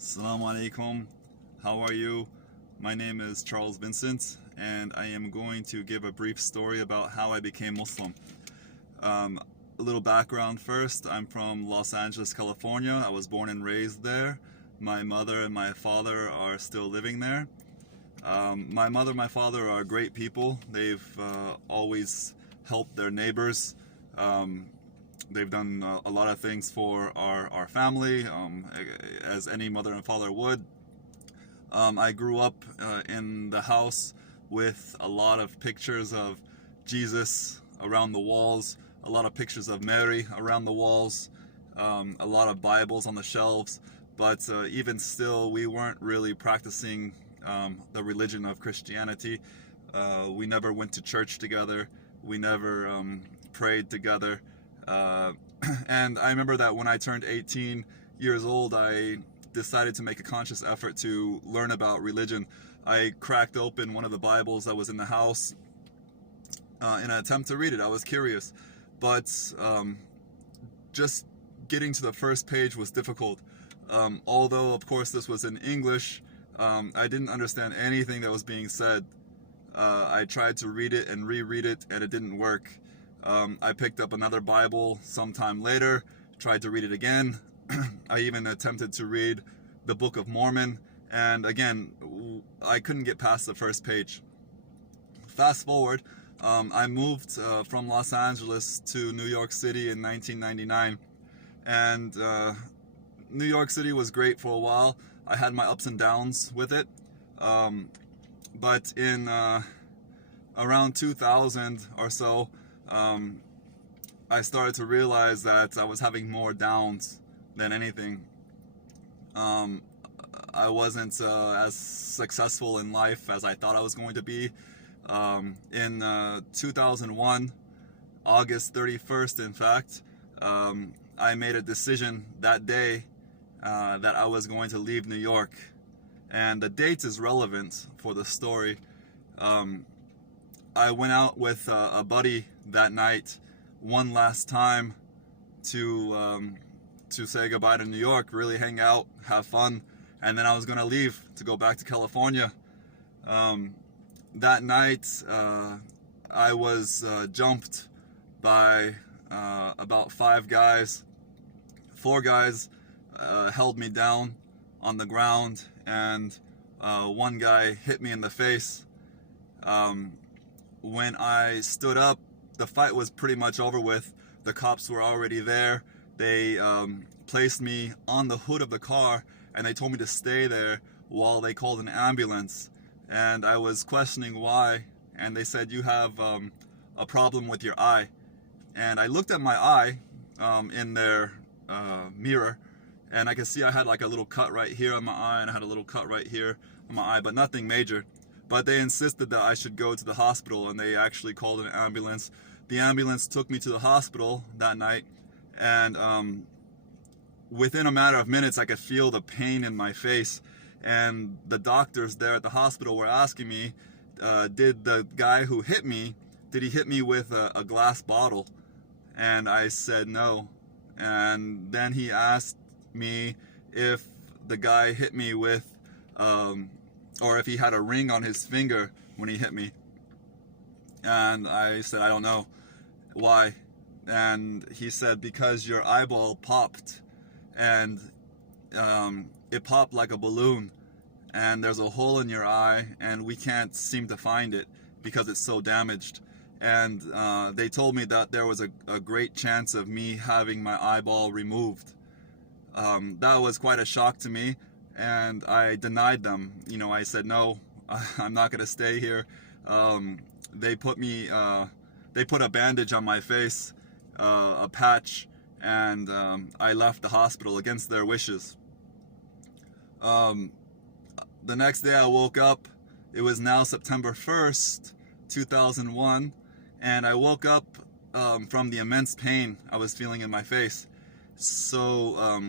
Assalamu alaikum. How are you? My name is Charles Vincent, and I am going to give a brief story about how I became Muslim. A little background first. I'm from Los Angeles, California. I was born and raised there. My mother and my father are still living there. My mother and my father are great people. They've always helped their neighbors. They've done a lot of things for our family, as any mother and father would. I grew up in the house with a lot of pictures of Jesus around the walls, a lot of pictures of Mary around the walls, a lot of Bibles on the shelves, but even still, we weren't really practicing the religion of Christianity. We never went to church together. We never prayed together. And I remember that when I turned 18 years old, I decided to make a conscious effort to learn about religion. I cracked open one of the Bibles that was in the house in an attempt to read it. I was curious, but just getting to the first page was difficult. Although, of course, this was in English, I didn't understand anything that was being said. I tried to read it and reread it, and it didn't work. I picked up another Bible sometime later, tried to read it again. I even attempted to read the Book of Mormon, and again, I couldn't get past the first page. Fast forward, I moved from Los Angeles to New York City in 1999, and New York City was great for a while. I had my ups and downs with it, but in around 2000 or so, I started to realize that I was having more downs than anything. I wasn't as successful in life as I thought I was going to be. In 2001, August 31st, in fact, I made a decision that day that I was going to leave New York. And the date is relevant for the story. I went out with a buddy that night one last time to say goodbye to New York, really hang out, have fun, and then I was going to leave to go back to California. That night, I was jumped by about 5 guys. 4 guys held me down on the ground, and 1 guy hit me in the face. When I stood up, the fight was pretty much over with. The cops were already there. They placed me on the hood of the car, and they told me to stay there while they called an ambulance. And I was questioning why, and they said, "You have a problem with your eye." And I looked at my eye in their mirror, and I could see I had like a little cut right here on my eye, and I had a little cut right here on my eye, but nothing major. But they insisted that I should go to the hospital, and they actually called an ambulance. The ambulance took me to the hospital that night, and within a matter of minutes, I could feel the pain in my face. And the doctors there at the hospital were asking me, did the guy who hit me, did he hit me with a glass bottle? And I said no. And then he asked me if the guy hit me with, or if he had a ring on his finger when he hit me. And I said, I don't know. Why? And he said, because your eyeball popped, and it popped like a balloon, and there's a hole in your eye, and we can't seem to find it because it's so damaged. And they told me that there was a great chance of me having my eyeball removed. That was quite a shock to me, and I denied them. You know, I said, no, I'm not going to stay here. They put a bandage on my face, a patch, and I left the hospital against their wishes. The next day I woke up. It was now September 1st, 2001, and I woke up from the immense pain I was feeling in my face. So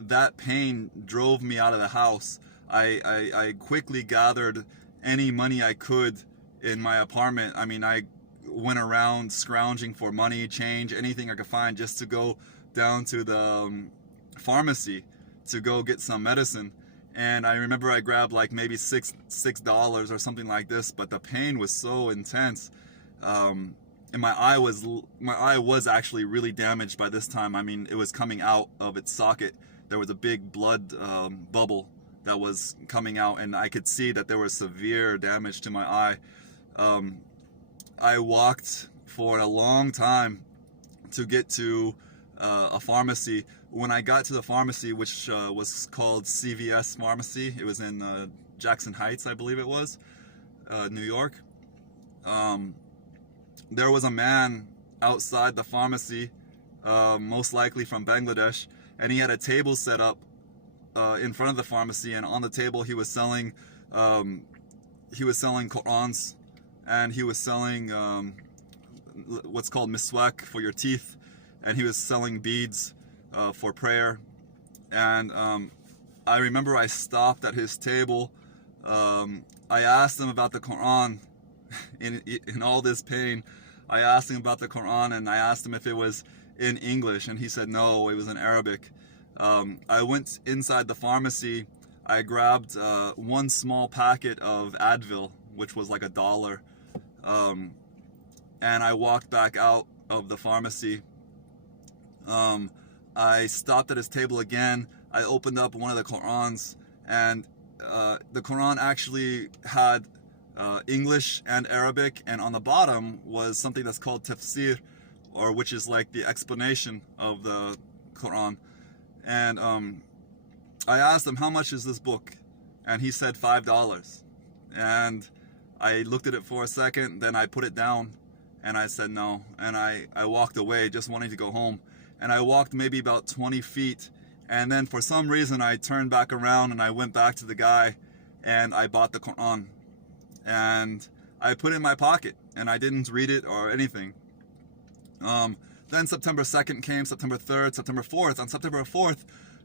that pain drove me out of the house. I quickly gathered any money I could in my apartment. I mean, I went around scrounging for money, change, anything I could find, just to go down to the pharmacy to go get some medicine. And I remember I grabbed like maybe $6 or something like this, but the pain was so intense. And my eye was actually really damaged by this time. I mean, it was coming out of its socket. There was a big blood bubble that was coming out, and I could see that there was severe damage to my eye. I walked for a long time to get to a pharmacy. When I got to the pharmacy, which was called CVS Pharmacy, it was in Jackson Heights, I believe it was, New York. There was a man outside the pharmacy, most likely from Bangladesh, and he had a table set up in front of the pharmacy, and on the table he was selling Qurans, and he was selling what's called miswak for your teeth, and he was selling beads for prayer. And I remember I stopped at his table. I asked him about the Quran. In all this pain, I asked him about the Quran, and I asked him if it was in English, and he said no, it was in Arabic. I went inside the pharmacy. I grabbed one small packet of Advil, which was like $1, and I walked back out of the pharmacy. I stopped at his table again. I opened up one of the Qurans, and the Quran actually had English and Arabic, and on the bottom was something that's called tafsir, or which is like the explanation of the Quran. And I asked him, how much is this book? And he said $5. And I looked at it for a second, then I put it down, and I said no. And I walked away, just wanting to go home. And I walked maybe about 20 feet, and then for some reason I turned back around and I went back to the guy, and I bought the Quran. And I put it in my pocket, and I didn't read it or anything. Then September 2nd came, September 3rd, September 4th. On September 4th,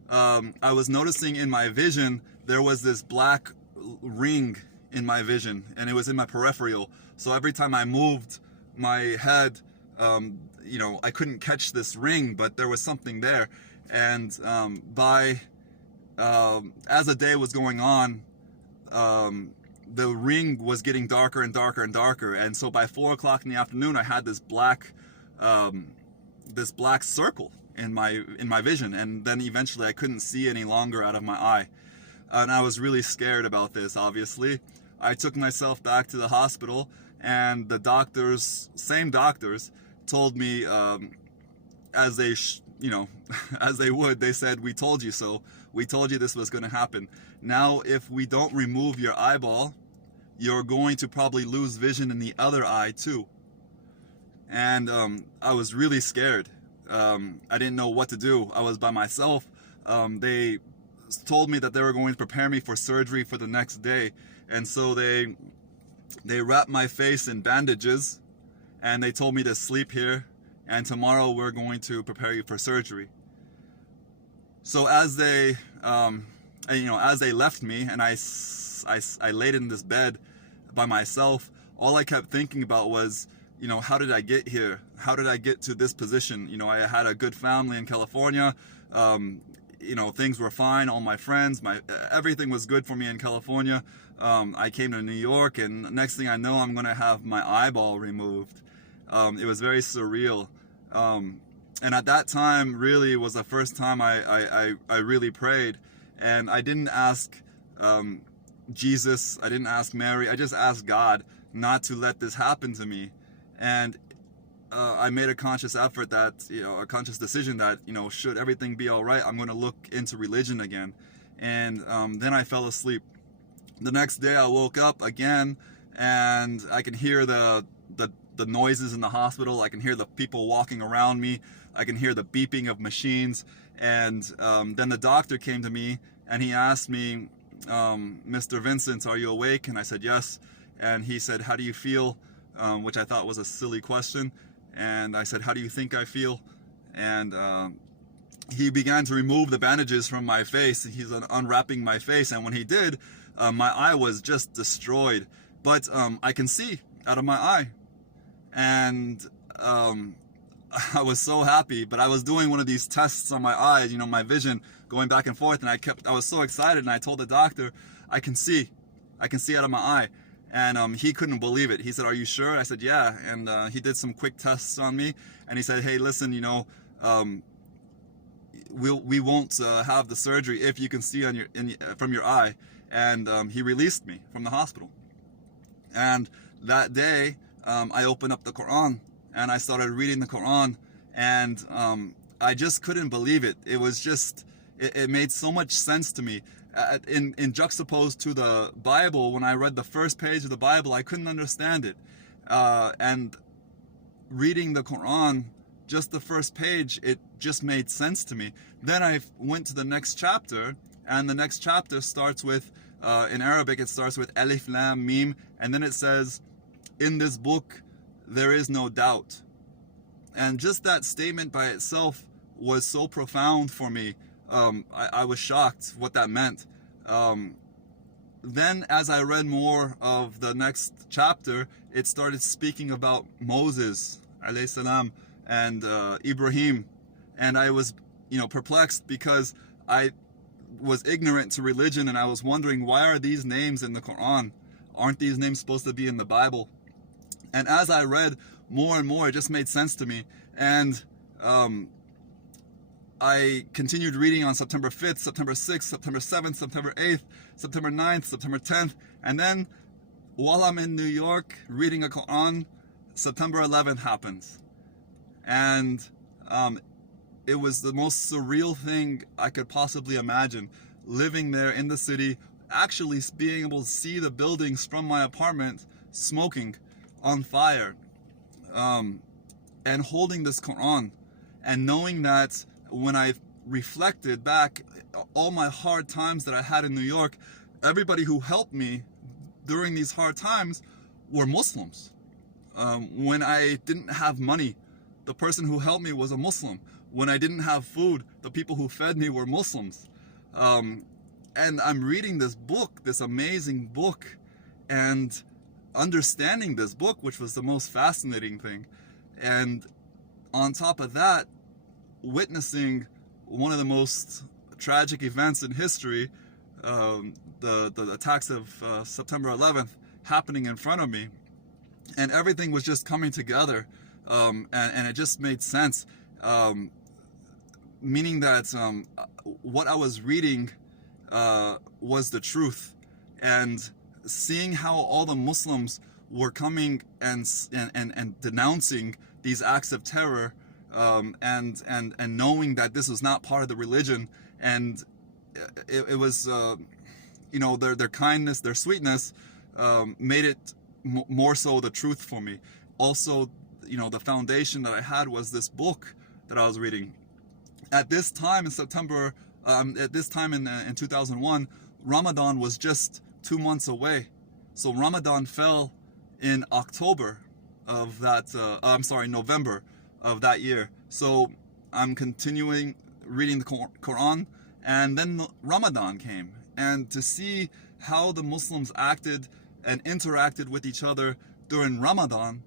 I was noticing in my vision, there was this black ring in my vision, and it was in my peripheral. So every time I moved my head, I couldn't catch this ring, but there was something there. And as the day was going on, the ring was getting darker and darker and darker. And so by 4 o'clock in the afternoon, I had this black circle in my vision, and then eventually I couldn't see any longer out of my eye, and I was really scared about this. Obviously, I took myself back to the hospital, and the same doctors told me, as they as they would, they said, "We told you so. We told you this was going to happen. Now, if we don't remove your eyeball, you're going to probably lose vision in the other eye too." And I was really scared. I didn't know what to do. I was by myself. They told me that they were going to prepare me for surgery for the next day. And so they wrapped my face in bandages, and they told me to sleep here, and tomorrow we're going to prepare you for surgery. So as they left me, and I laid in this bed by myself, all I kept thinking about was, how did I get here? How did I get to this position? I had a good family in California. Things were fine. All my friends, everything was good for me in California. I came to New York, and next thing I know, I'm going to have my eyeball removed. It was very surreal. And at that time, really was the first time I really prayed. And I didn't ask Jesus. I didn't ask Mary. I just asked God not to let this happen to me. And I made a conscious effort a conscious decision that, should everything be all right, I'm going to look into religion again. And then I fell asleep. The next day I woke up again, and I can hear the noises in the hospital. I can hear the people walking around me. I can hear the beeping of machines. And then the doctor came to me, and he asked me, "Mr. Vincent, are you awake?" And I said, "Yes." And he said, "How do you feel?" Which I thought was a silly question. And I said, "How do you think I feel?" And he began to remove the bandages from my face. He's unwrapping my face. And when he did, my eye was just destroyed. But I can see out of my eye. And I was so happy. But I was doing one of these tests on my eyes. My vision going back and forth, and I was so excited, and I told the doctor, I can see out of my eye. And he couldn't believe it. He said, "Are you sure?" I said, "Yeah." And he did some quick tests on me, and he said, "Hey, listen, we won't have the surgery if you can see from your eye." And he released me from the hospital. And that day, I opened up the Quran and I started reading the Quran, and I just couldn't believe it. It was just, it made so much sense to me. In juxtaposed to the Bible, when I read the first page of the Bible, I couldn't understand it. And reading the Quran, just the first page, it just made sense to me. Then I went to the next chapter, and the next chapter starts with, in Arabic, it starts with Alif Lam Mim, and then it says, "In this book, there is no doubt." And just that statement by itself was so profound for me. I was shocked what that meant. Then as I read more of the next chapter, it started speaking about Moses, alayhi salam, and Ibrahim. And I was, perplexed because I was ignorant to religion, and I was wondering, why are these names in the Quran? Aren't these names supposed to be in the Bible? And as I read more and more, it just made sense to me. And I continued reading on September 5th, September 6th, September 7th, September 8th, September 9th, September 10th. And then while I'm in New York reading a Quran, September 11th happens. And it was the most surreal thing I could possibly imagine. Living there in the city, actually being able to see the buildings from my apartment smoking on fire, and holding this Quran, and knowing that when I reflected back all my hard times that I had in New York, everybody who helped me during these hard times were Muslims. When I didn't have money, the person who helped me was a Muslim. When I didn't have food, the people who fed me were Muslims. And I'm reading this book, this amazing book, and understanding this book, which was the most fascinating thing. And on top of that, witnessing one of the most tragic events in history, the attacks of September 11th happening in front of me, and everything was just coming together, and it just made sense, meaning that what I was reading was the truth, and seeing how all the Muslims were coming and denouncing these acts of terror, and knowing that this was not part of the religion, and it was their kindness, their sweetness, made it more so the truth for me. Also, the foundation that I had was this book that I was reading. At this time in September, at this time in 2001, Ramadan was just 2 months away. So Ramadan fell in October of that, November of that year. So I'm continuing reading the Quran, and then Ramadan came. And to see how the Muslims acted and interacted with each other during Ramadan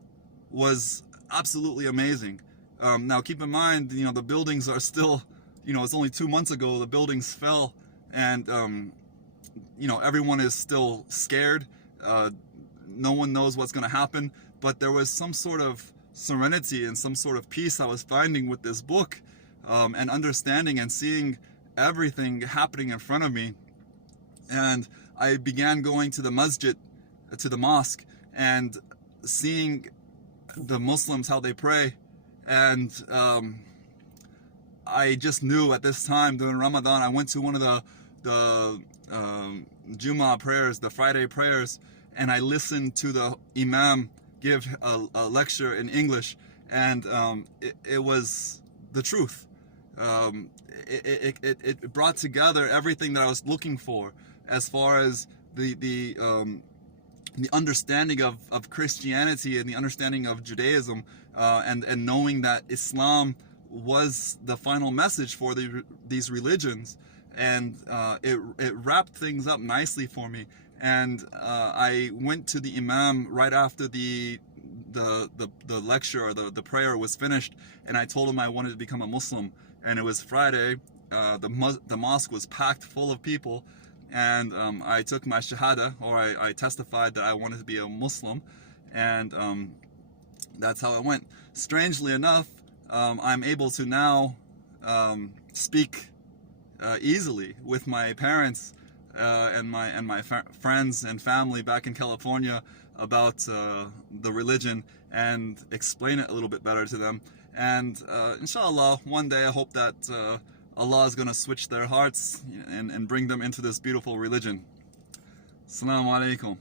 was absolutely amazing. Now keep in mind, the buildings are still, it's only 2 months ago the buildings fell, and everyone is still scared. No one knows what's going to happen, but there was some sort of serenity and some sort of peace I was finding with this book, and understanding and seeing everything happening in front of me. And I began going to the masjid, to the mosque, and seeing the Muslims, how they pray. And I just knew at this time during Ramadan, I went to one of the Jummah prayers, the Friday prayers, and I listened to the Imam give a lecture in English, and it was the truth. It brought together everything that I was looking for, as far as the understanding of Christianity and the understanding of Judaism, and knowing that Islam was the final message for these religions, and it wrapped things up nicely for me. And I went to the Imam right after the lecture, or the prayer was finished, and I told him I wanted to become a Muslim. And it was Friday, the mosque was packed full of people, and I took my shahada, or I testified that I wanted to be a Muslim, and that's how it went. Strangely enough, I'm able to now speak easily with my parents and my friends and family back in California about the religion, and explain it a little bit better to them. And inshallah, one day I hope that Allah is going to switch their hearts and bring them into this beautiful religion. Assalamu alaikum.